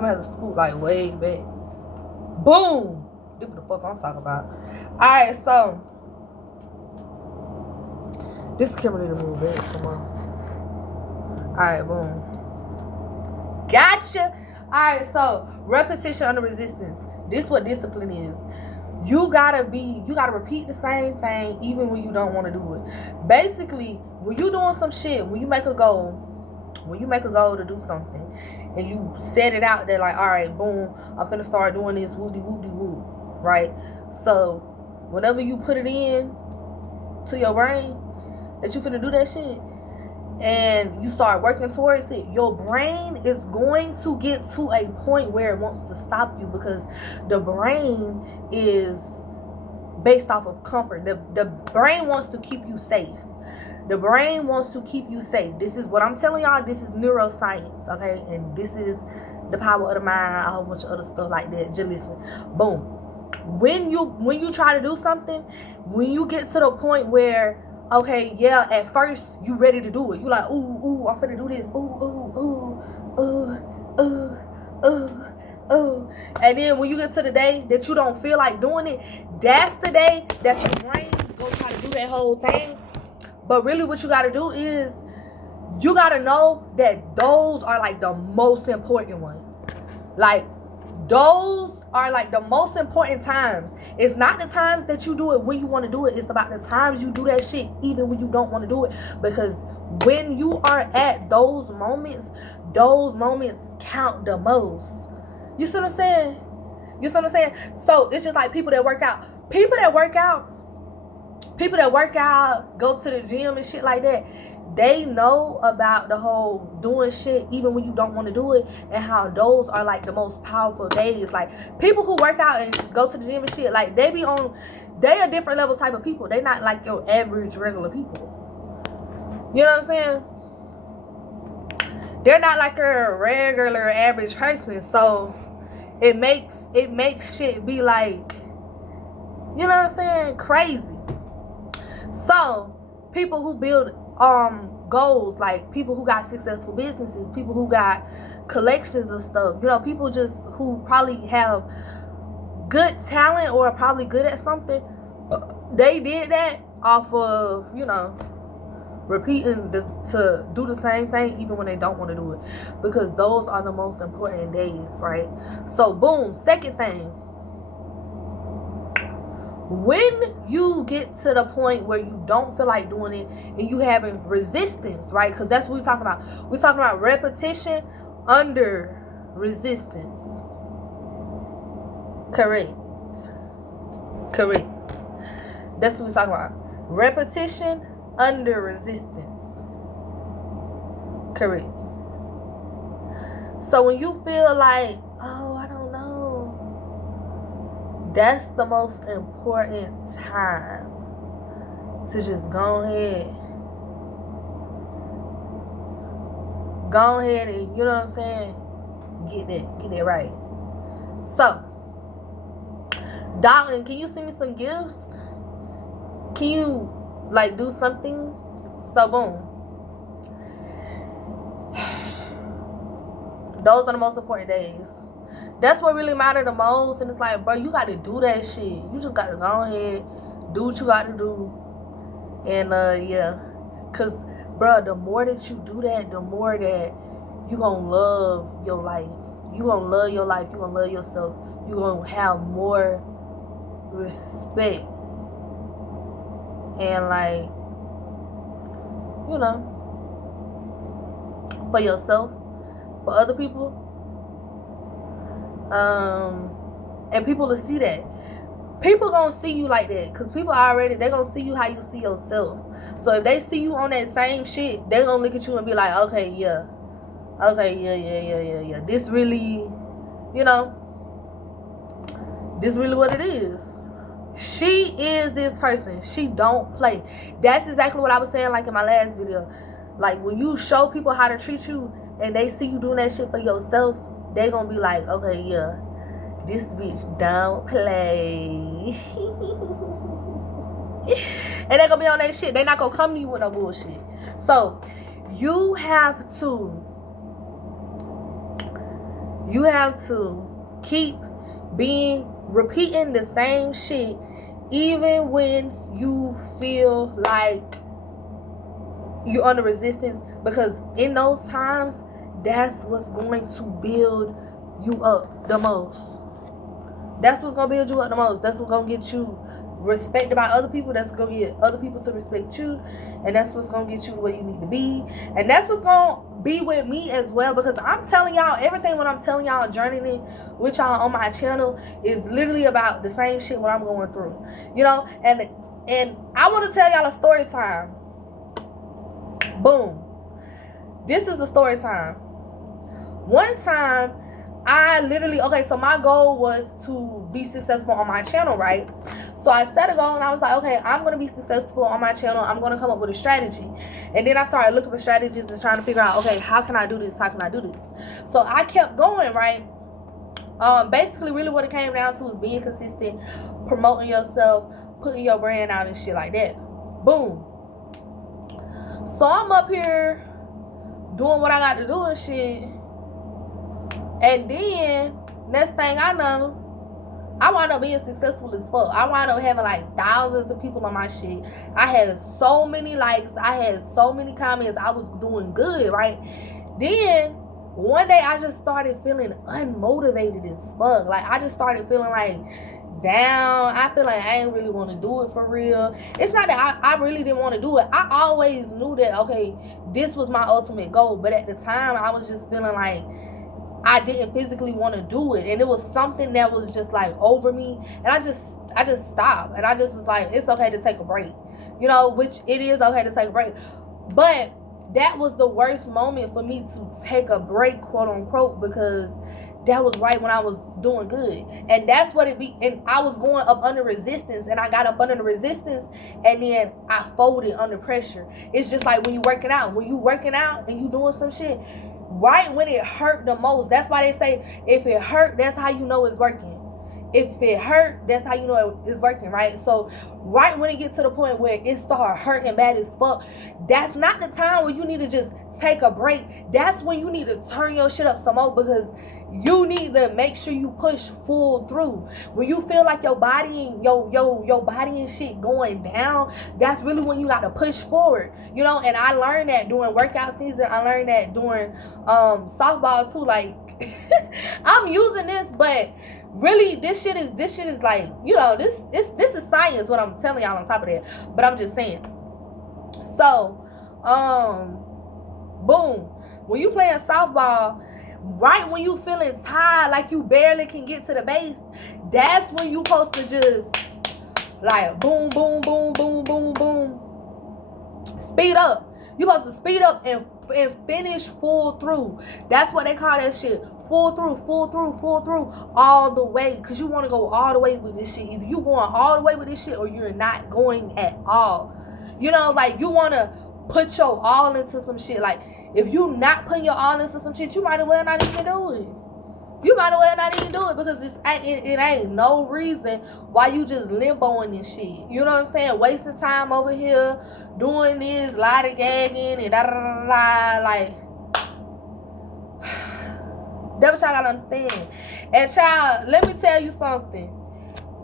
I'm gonna have to scoot like way back. Boom! This what the fuck I'm talking about. Alright, so this camera need to move back somewhere. Alright, boom. Gotcha! Alright, so repetition under resistance. This what discipline is. You gotta repeat the same thing even when you don't want to do it. Basically, when you doing some shit, when you make a goal to do something, and you set it out there like, all right, boom, I'm finna start doing this, woo-de-woo-de-woo, right? So, whenever you put it in to your brain that you finna do that shit, and you start working towards it, your brain is going to get to a point where it wants to stop you, because the brain is based off of comfort. The brain wants to keep you safe. The brain wants to keep you safe. This is what I'm telling y'all. This is neuroscience, okay? And this is the power of the mind, a whole bunch of other stuff like that. Just listen. Boom. When you try to do something, when you get to the point where, okay, yeah, at first you ready to do it. You like, ooh, I'm finna do this. Ooh. And then when you get to the day that you don't feel like doing it, that's the day that your brain go try to do that whole thing. But really what you gotta do is, you gotta know that those are like the most important ones. Like, those are like the most important times. It's not the times that you do it when you want to do it. It's about the times you do that shit even when you don't want to do it. Because when you are at those moments count the most. You see what I'm saying? So it's just like people that work out, go to the gym and shit like that. They know about the whole doing shit even when you don't want to do it, and how those are like the most powerful days. Like, people who work out and go to the gym and shit, like, they a different level type of people. They not like your average regular people. You know what I'm saying? They're not like a regular average person. So it makes shit be like, you know what I'm saying, crazy. So people who build goals, like people who got successful businesses, people who got collections of stuff, you know, people just who probably have good talent or probably good at something, they did that off of, you know, repeating this, to do the same thing even when they don't want to do it, because those are the most important days, right? So boom, second thing, when you get to the point where you don't feel like doing it and you having resistance, right? Because that's what we're talking about. We're talking about repetition under resistance. Correct. That's what we're talking about. Repetition under resistance. Correct. So when you feel like, oh, I don't know, that's the most important time to just go ahead and, you know what I'm saying, get that right. So, Dalton, can you send me some gifts? Can you like do something? So boom, those are the most important days. That's what really matter the most. And it's like, bro, you gotta do that shit. You just gotta go ahead, do what you gotta do. And yeah, cause bro, the more that you do that, the more that you gonna love your life. You gonna love your life. You gonna love yourself. You gonna have more respect and, like, you know, for yourself, for other people, and people will see that. People gonna see you like that, because people already, they gonna see you how you see yourself. So if they see you on that same shit, they gonna look at you and be like, okay, yeah, this really, you know, this really what it is. She is this person. She don't play. That's exactly what I was saying, like in my last video. Like, when you show people how to treat you and they see you doing that shit for yourself, they gonna be like, okay, yeah, this bitch don't play. And they gonna be on that shit. They not gonna come to you with no bullshit. So you have to You have to keep repeating the same shit even when you feel like you're under resistance, because in those times, that's what's going to build you up the most. That's what's gonna build you up the most. That's what's gonna get you respected by other people. That's gonna get other people to respect you, and that's what's gonna get you where you need to be. And that's what's gonna be with me as well, because I'm telling y'all everything. When I'm telling y'all, journeying with y'all on my channel is literally about the same shit what I'm going through, you know. And I want to tell y'all a story time. Boom. This is the story time. One time, I literally, okay, so my goal was to be successful on my channel, right? So I set a goal and I was like, okay, I'm going to be successful on my channel. I'm going to come up with a strategy. And then I started looking for strategies and trying to figure out, okay, how can I do this? How can I do this? So I kept going, right? Basically, really what it came down to was being consistent, promoting yourself, putting your brand out and shit like that. Boom. So I'm up here doing what I got to do and shit. And then, next thing I know, I wound up being successful as fuck. I wound up having like thousands of people on my shit. I had so many likes. I had so many comments. I was doing good, right? Then, one day I just started feeling unmotivated as fuck. Like, I just started feeling like down. I feel like I ain't really want to do it for real. It's not that I really didn't want to do it. I always knew that, okay, this was my ultimate goal. But at the time, I was just feeling like I didn't physically want to do it, and it was something that was just like over me, and I just stopped, and I just was like, it's okay to take a break, you know, which it is okay to take a break. But that was the worst moment for me to take a break, quote unquote, because that was right when I was doing good, and that's what it be. And I was going up under resistance, and I got up under the resistance, and then I folded under pressure. It's just like when you working out and you doing some shit right when it hurt the most. That's why they say, if it hurt, that's how you know it's working. If it hurt, that's how you know it's working, right? So right when it gets to the point where it start hurting bad as fuck, that's not the time where you need to just take a break. That's when you need to turn your shit up some more, because you need to make sure you push full through. When you feel like your body and your body and shit going down, that's really when you got to push forward, you know. And I learned that during workout season. I learned that during softball too. Like I'm using this, but really this shit is like, you know, this is science what I'm telling y'all on top of that. But I'm just saying. So boom, when you playing softball, right when you feeling tired, like you barely can get to the base, that's when you supposed to just like boom, boom, boom, boom, boom, boom. Speed up. You supposed to speed up and finish full through. That's what they call that shit. Full through, all the way. Because you want to go all the way with this shit. Either you going all the way with this shit or you're not going at all. You know, like you want to put your all into some shit. Like, if you not putting your all into some shit, you might as well not even do it. You might as well not even do it, because it ain't no reason why you just limboing this shit. You know what I'm saying? Wasting time over here, doing this, lollygagging, and da-da-da-da-da, like, that's what y'all gotta understand. And child, let me tell you something.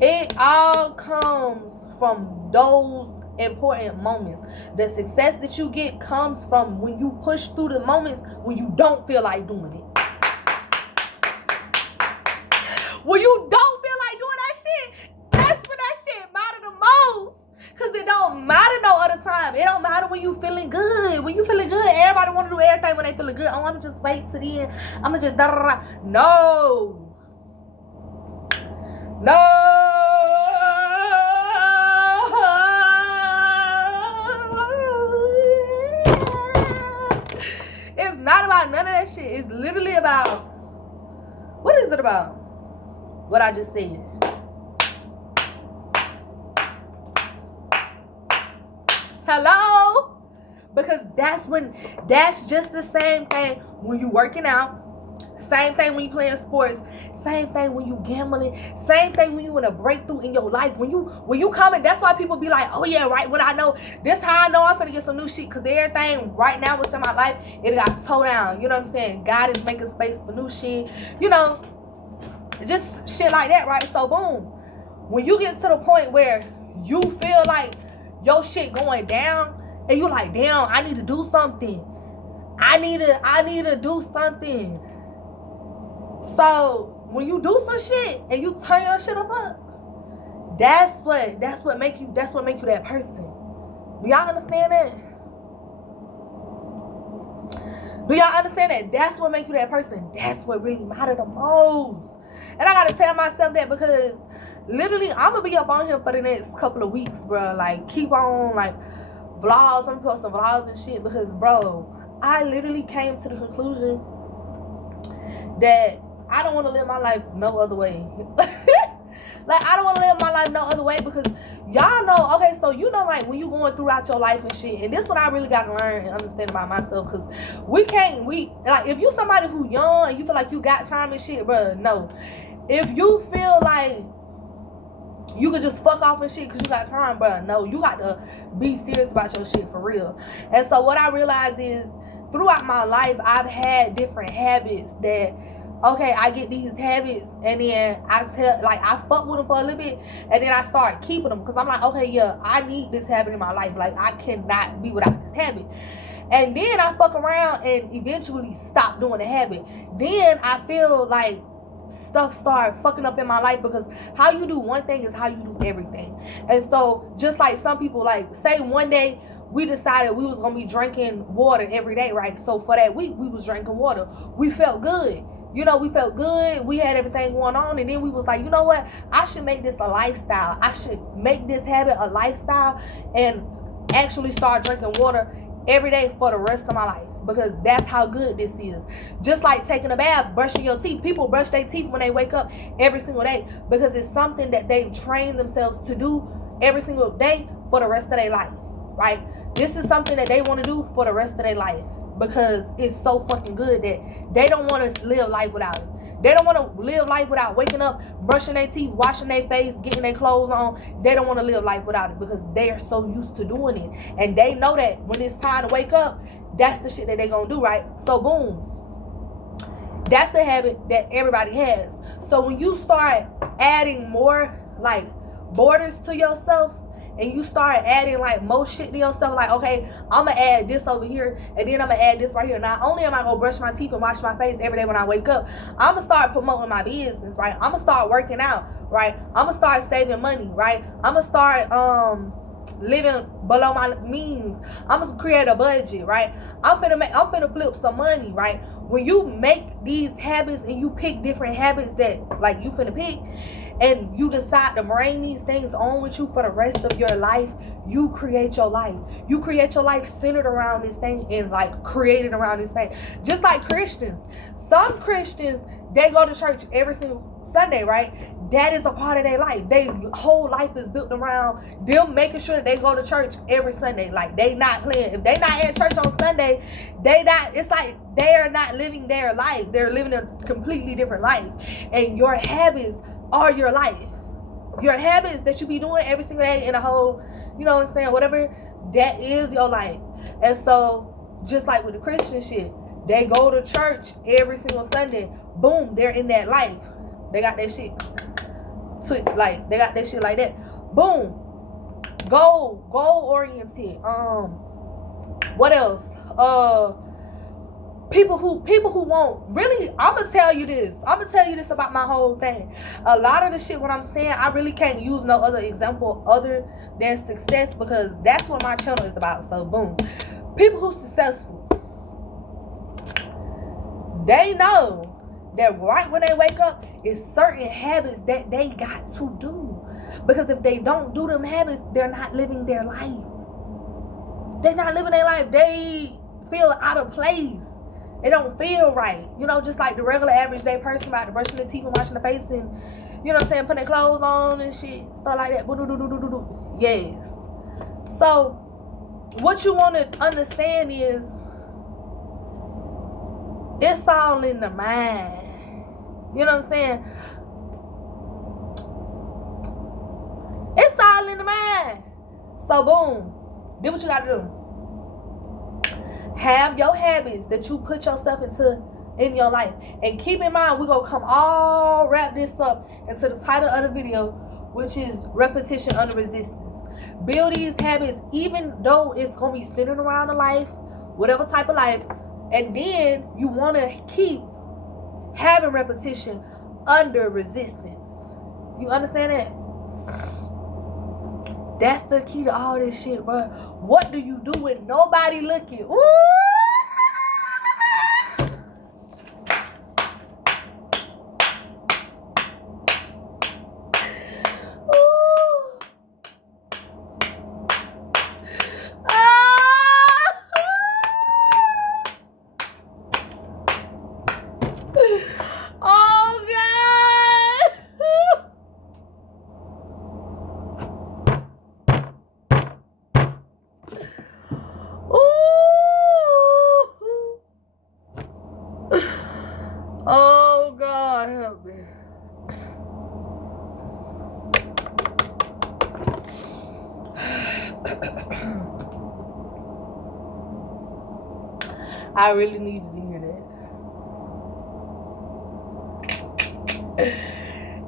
It all comes from those important moments. The success that you get comes from when you push through the moments when you don't feel like doing it. When you don't feel like doing that shit, that's when that shit matter the most. Cause it don't matter no other time. It don't matter when you feeling good. When you feeling good, everybody want to do everything when they feeling good. Oh, I'm just wait to the end. I'm gonna just da-da-da. No. It's not about none of that shit. It's literally about, what is it about? What I just said. Hello? Because that's just the same thing when you working out. Same thing when you playing sports. Same thing when you gambling. Same thing when you in a breakthrough in your life. When you coming, that's why people be like, oh yeah, right, when I know, this how I know I'm gonna get some new shit. Cause everything right now within my life, it got towed down. You know what I'm saying? God is making space for new shit. You know, just shit like that, right? So boom. When you get to the point where you feel like your shit going down, and you like, damn, I need to do something. I need to do something. So when you do some shit and you turn your shit up, that's what make you that person. Do y'all understand that? Do y'all understand that? That's what make you that person. That's what really matters the most. And I gotta tell myself that because literally I'm gonna be up on here for the next couple of weeks, bro. Like keep on like vlogs. I'm posting vlogs and shit because, bro, I literally came to the conclusion that I don't want to live my life no other way. Like, I don't want to live my life no other way because y'all know, okay, so you know, like, when you going throughout your life and shit, and this is what I really got to learn and understand about myself, because like, if you somebody who young and you feel like you got time and shit, bro, no. If you feel like you could just fuck off and shit because you got time, bro, no, you got to be serious about your shit for real. And so what I realized is, throughout my life, I've had different habits that, okay, I get these habits and then I fuck with them for a little bit and then I start keeping them because I'm like, okay, yeah, I need this habit in my life. Like, I cannot be without this habit. And then I fuck around and eventually stop doing the habit. Then I feel like stuff start fucking up in my life because how you do one thing is how you do everything. And so just like some people, like, say one day we decided we was gonna be drinking water every day, right? So for that week we was drinking water. We felt good. You know, we felt good. We had everything going on. And then we was like, you know what? I should make this a lifestyle. I should make this habit a lifestyle and actually start drinking water every day for the rest of my life. Because that's how good this is. Just like taking a bath, brushing your teeth. People brush their teeth when they wake up every single day. Because it's something that they've trained themselves to do every single day for the rest of their life. Right? This is something that they want to do for the rest of their life. Because it's so fucking good that they don't want to live life without it. They don't want to live life without waking up, brushing their teeth, washing their face, getting their clothes on. They don't want to live life without it because they are so used to doing it. And they know that when it's time to wake up, that's the shit that they're going to do, right? So boom. That's the habit that everybody has. So when you start adding more like borders to yourself, and you start adding like more shit to yourself, like, okay, I'm gonna add this over here, and then I'm gonna add this right here. Not only am I gonna brush my teeth and wash my face every day when I wake up, I'm gonna start promoting my business, right? I'm gonna start working out, right? I'm gonna start saving money, right? I'm gonna start living below my means. I'm gonna create a budget, right? I'm finna flip some money, right? When you make these habits and you pick different habits that like you finna pick, and you decide to bring these things on with you for the rest of your life, you create your life. You create your life centered around this thing and like created around this thing. Just like Christians. Some Christians, they go to church every single Sunday, right? That is a part of their life. Their whole life is built around them making sure that they go to church every Sunday. Like, they not playing. If they not at church on Sunday, it's like they're not living their life. They're living a completely different life. And your habits are your life. Your habits that you be doing every single day in a whole, you know what I'm saying, whatever, that is your life. And so, just like with the Christian shit, they go to church every single Sunday. Boom, they're in that life. They got that shit. Like, they got that shit like that. Boom. Goal oriented. What else? People who won't really, I'm gonna tell you this about my whole thing. A lot of the shit what I'm saying, I really can't use no other example other than success, because that's what my channel is about. So boom, people who successful, they know that right when they wake up is certain habits that they got to do, because if they don't do them habits, they're not living their life. They're not living their life. They feel out of place. It don't feel right. You know, just like the regular average day person about brushing their teeth and washing their face and, you know what I'm saying, putting their clothes on and shit, stuff like that. Yes. So, what you want to understand is It's all in the mind. You know what I'm saying? It's all in the mind. So boom, do what you gotta do. Have your habits that you put yourself into in your life. And keep in mind, we're gonna come all wrap this up into the title of the video, which is repetition under resistance. Build these habits, even though it's gonna be centered around the life, whatever type of life, and then you want to keep having repetition under resistance. You understand that? That's the key to all this shit, bro. What do you do when nobody looking? Ooh! Oh God, help me. I really needed to hear that.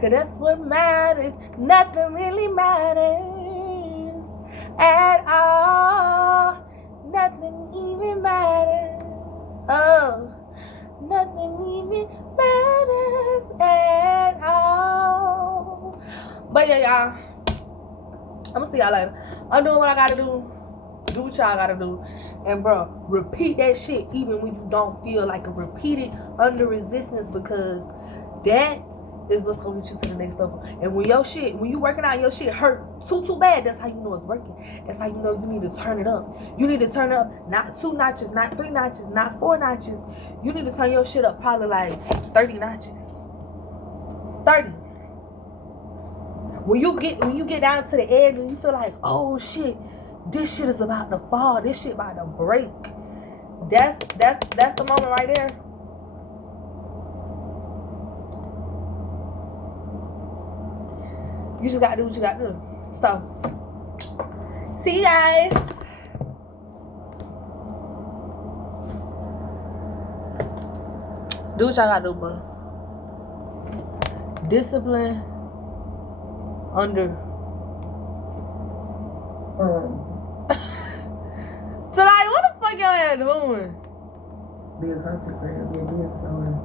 Cause that's what matters. Nothing really matters at all. Nothing even matters. Oh. Nothing even matters at all. But yeah, y'all, I'm gonna see y'all later. I'm doing what I gotta do. Do what y'all gotta do. And bro, repeat that shit even when you don't feel like it. Repeat it under resistance, because that is what's gonna get you to the next level. And when your shit, when you working out, your shit hurt too bad, that's how you know it's working. That's how you know you need to turn it up. You need to turn up not 2 notches, not 3 notches, not 4 notches. You need to turn your shit up probably like 30 notches. 30. When you get down to the edge and you feel like, oh shit, this shit is about to fall, this shit about to break. That's the moment right there. You just gotta do what you gotta do. So, see you guys. Do what y'all gotta do, bro. Discipline under. Tonight, what the fuck y'all doing? Be a content creator, be a business owner.